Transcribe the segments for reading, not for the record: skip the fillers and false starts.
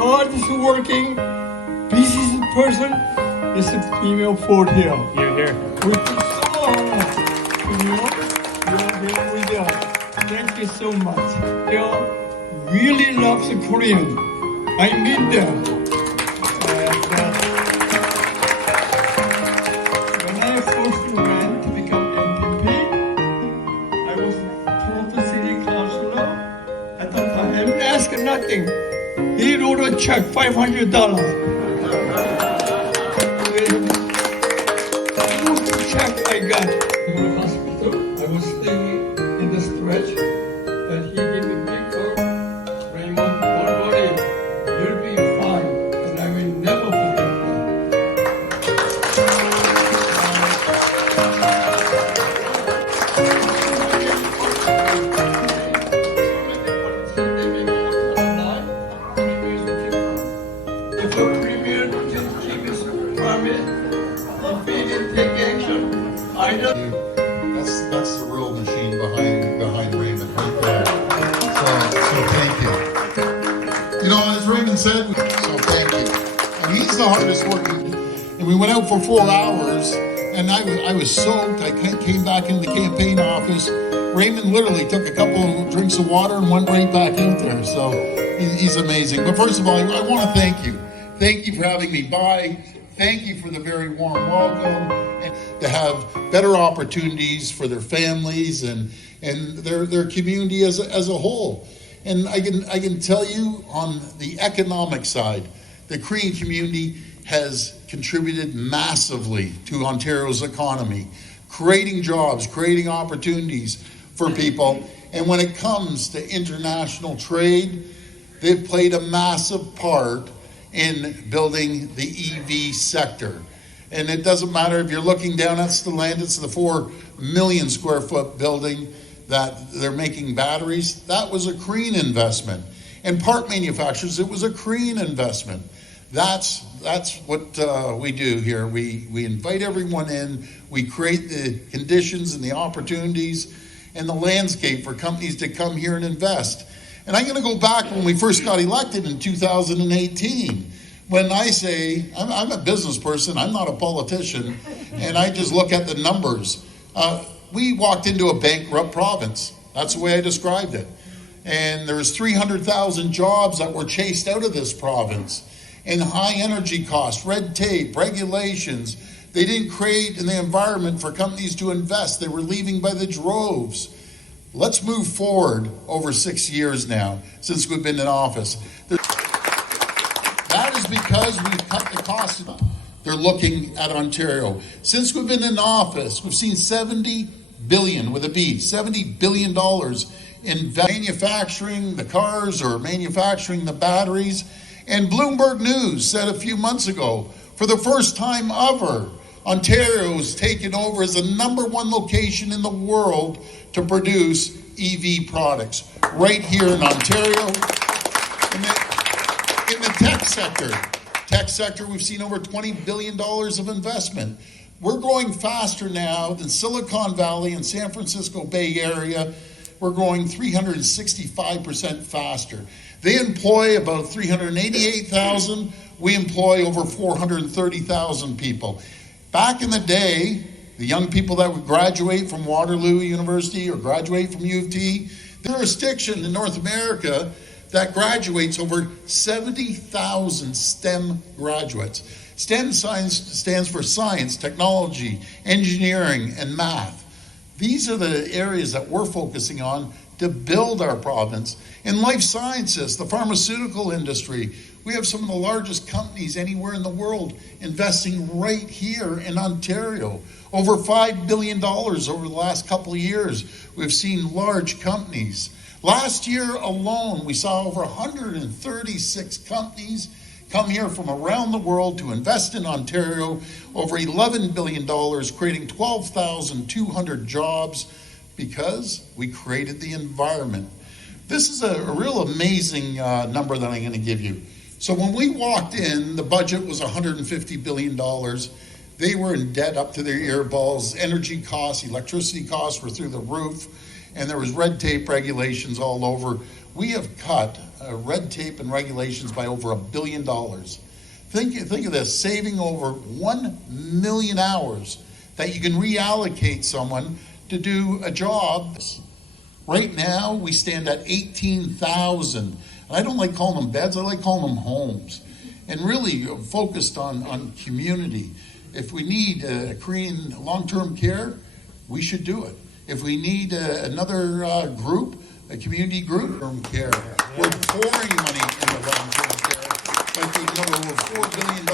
hardest working, busiest person is female Ford here. You're here. We feel so honored. You're with us. Thank you so much. They really love the Korean. I meet them. When I first ran to become MPP, I was Toronto City Councilor at the time. I asked nothing. He wrote a check, $500. Check I got in the hospital. I was staying in the stretch, and he gave me a big hug. Raymond, don't worry, you'll be fine, and I will never forget that. If a premier can keep his promise, if he didn't take action, I don't. That's the real machine behind Raymond right there. So thank you. You know, as Raymond said, so thank you. And he's the hardest working. And we went out for 4 hours, and I was soaked. I came back into the campaign office. Raymond literally took a couple of drinks of water and went right back out there. So he's amazing. But first of all, I want to thank you. Thank you for having me by. Thank you for the very warm welcome, and to have better opportunities for their families and their community as a whole. And I can tell you, on the economic side, the Korean community has contributed massively to Ontario's economy, creating jobs, creating opportunities for people. And when it comes to international trade, they've played a massive part in building the EV sector. And it doesn't matter if you're looking down at Stellantis, the 4 million square foot building that they're making batteries, that was a Korean investment. And part manufacturers, it was a Korean investment. That's what we do here. We invite everyone in, we create the conditions and the opportunities and the landscape for companies to come here and invest. And I'm going to go back when we first got elected in 2018. When I say, I'm a business person, I'm not a politician, and I just look at the numbers. We walked into a bankrupt province. That's the way I described it. And there was 300,000 jobs that were chased out of this province. And high energy costs, red tape, regulations. They didn't create the environment for companies to invest. They were leaving by the droves. Let's move forward over 6 years now since we've been in office. That is because we've cut the cost. They're looking at Ontario. Since we've been in office, we've seen $70 billion with a B, $70 billion in manufacturing the cars or manufacturing the batteries. And Bloomberg News said a few months ago, for the first time ever, Ontario's taken over as the #1 location in the world to produce EV products, right here in Ontario. In the tech sector, we've seen over $20 billion of investment. We're growing faster now than Silicon Valley and San Francisco Bay Area. We're growing 365% faster. They employ about 388,000. We employ over 430,000 people. Back in the day, the young people that would graduate from Waterloo University or graduate from U of T, the jurisdiction in North America that graduates over 70,000 STEM graduates. STEM science stands for science, technology, engineering, and math. These are the areas that we're focusing on to build our province. In life sciences, the pharmaceutical industry, we have some of the largest companies anywhere in the world investing right here in Ontario. Over $5 billion over the last couple of years. We've seen large companies. Last year alone, we saw over 136 companies come here from around the world to invest in Ontario, over $11 billion, creating 12,200 jobs because we created the environment. This is a real amazing number that I'm going to give you. So when we walked in, the budget was $150 billion. They were in debt up to their earballs. Energy costs, electricity costs were through the roof, and there was red tape regulations all over. We have cut red tape and regulations by over $1 billion. Think of this, saving over 1 million hours that you can reallocate someone to do a job. Right now, we stand at 18,000. And I don't like calling them beds, I like calling them homes. And really focused on community. If we need Korean long-term care, we should do it. If we need another group, a community group, long-term care, we're pouring money into long-term care. Like over $4 billion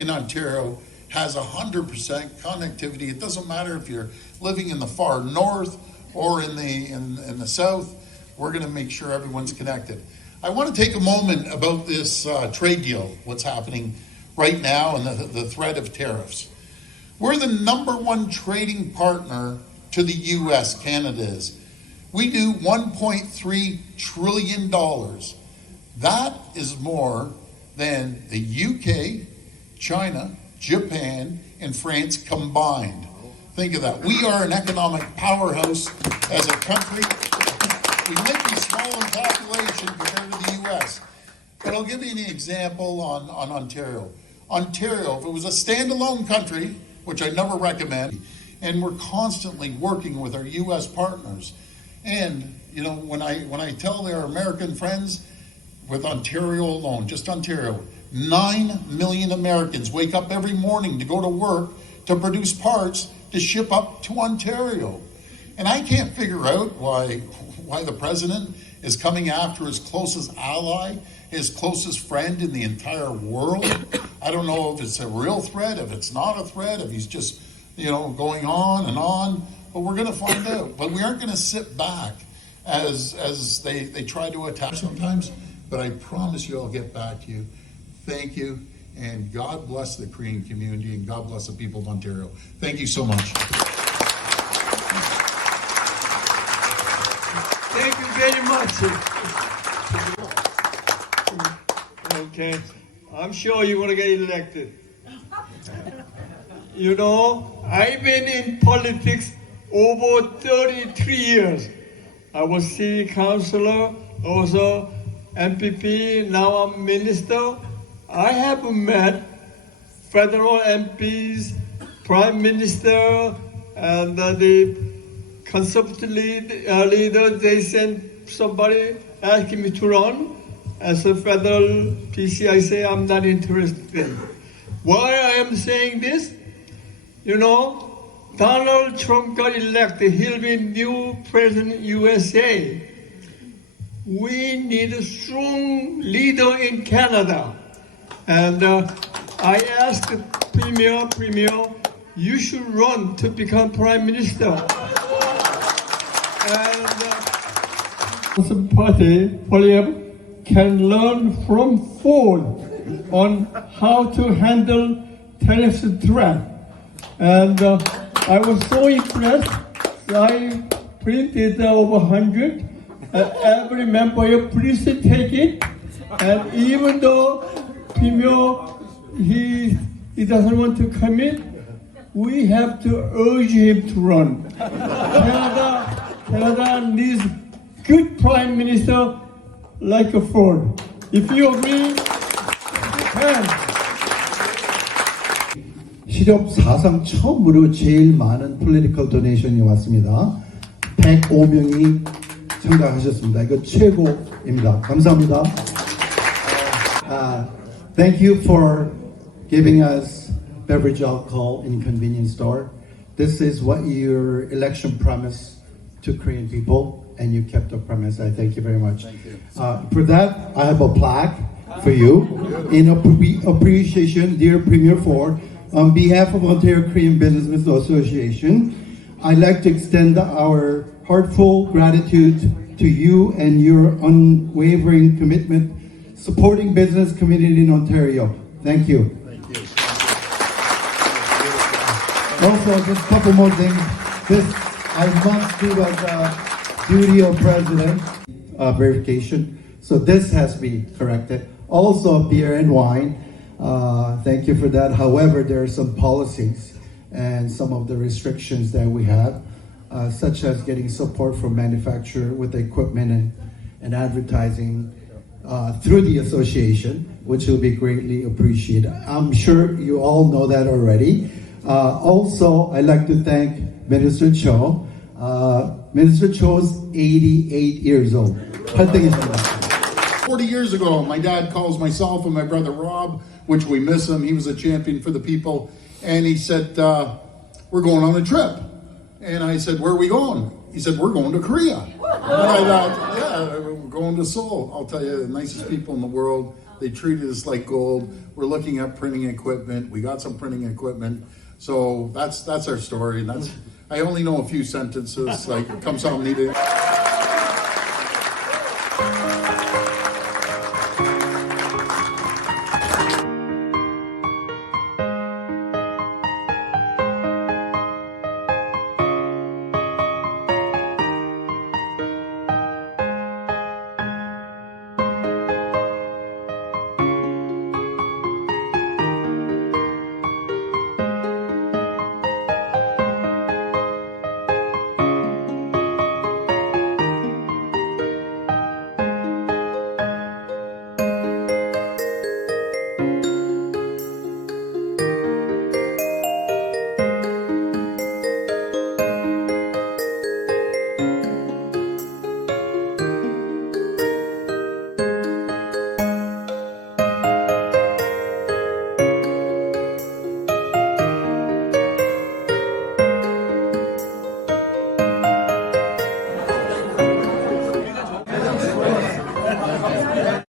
in Ontario has 100% connectivity. It doesn't matter if you're living in the far north or in the south. We're going to make sure everyone's connected. I want to take a moment about this trade deal, what's happening right now, and the threat of tariffs. We're the #1 trading partner to the U.S., Canada is. We do $1.3 trillion. That is more than the UK, China, Japan, and France combined. Think of that. We are an economic powerhouse as a country. We might be small in population compared to the U.S., but I'll give you an example on Ontario. Ontario, if it was a standalone country, which I never recommend, and we're constantly working with our U.S. partners. And, you know, when I tell their American friends, with Ontario alone, just Ontario, 9 million Americans wake up every morning to go to work to produce parts to ship up to Ontario. And I can't figure out why the president is coming after his closest ally, his closest friend in the entire world. I don't know if it's a real threat, if it's not a threat, if he's just, going on, but we're going to find out. But we aren't going to sit back as they try to attack sometimes, but I promise you I'll get back to you. Thank you, and God bless the Korean community, and God bless the people of Ontario. Thank you so much. Thank you very much. Okay, I'm sure you're going to get elected. I've been in politics over 33 years. I was city councilor, also MPP, now I'm minister. I have met federal MPs, prime minister, and the conservative leader. They sent somebody asking me to run. As a federal PC, I say I'm not interested. Why I am saying this? Donald Trump got elected. He'll be new president USA. We need a strong leader in Canada. And I asked the Premier, you should run to become Prime Minister. And the party can learn from Ford on how to handle tariff threat. And I was so impressed, I printed over 100. Every member, please take it. And even though Premier, he doesn't want to commit, we have to urge him to run. Canada needs good prime minister like a Ford. If you agree, can. 실업 사상 처음으로 제일 많은 political donation이 왔습니다. 105명이 참가하셨습니다. 이거 최고입니다. 감사합니다. Thank you for giving us beverage alcohol in convenience store. This is what your election promised to Korean people, and you kept the promise. I thank you very much. Thank you. For that, I have a plaque for you in appreciation, dear Premier Ford. On behalf of Ontario Korean Businessmen Association, I'd like to extend our heartfelt gratitude to you and your unwavering commitment supporting business community in Ontario. Thank you. Thank you. Also, just a couple more things. This I must do as a duty of president verification. So this has to be corrected. Also, beer and wine. Thank you for that. However, there are some policies and some of the restrictions that we have, such as getting support from manufacturer with the equipment and advertising through the association, which will be greatly appreciated. I'm sure you all know that already. Also, I'd like to thank Minister Cho. Minister Cho's 88 years old. 40 years ago, my dad calls myself and my brother Rob, which we miss him. He was a champion for the people. And he said, we're going on a trip. And I said, where are we going? He said, we're going to Korea. And I thought, yeah, we're going to Seoul. I'll tell you, the nicest people in the world. They treated us like gold. We're looking at printing equipment. We got some printing equipment. So that's our story. And I only know a few sentences, like, come some need it.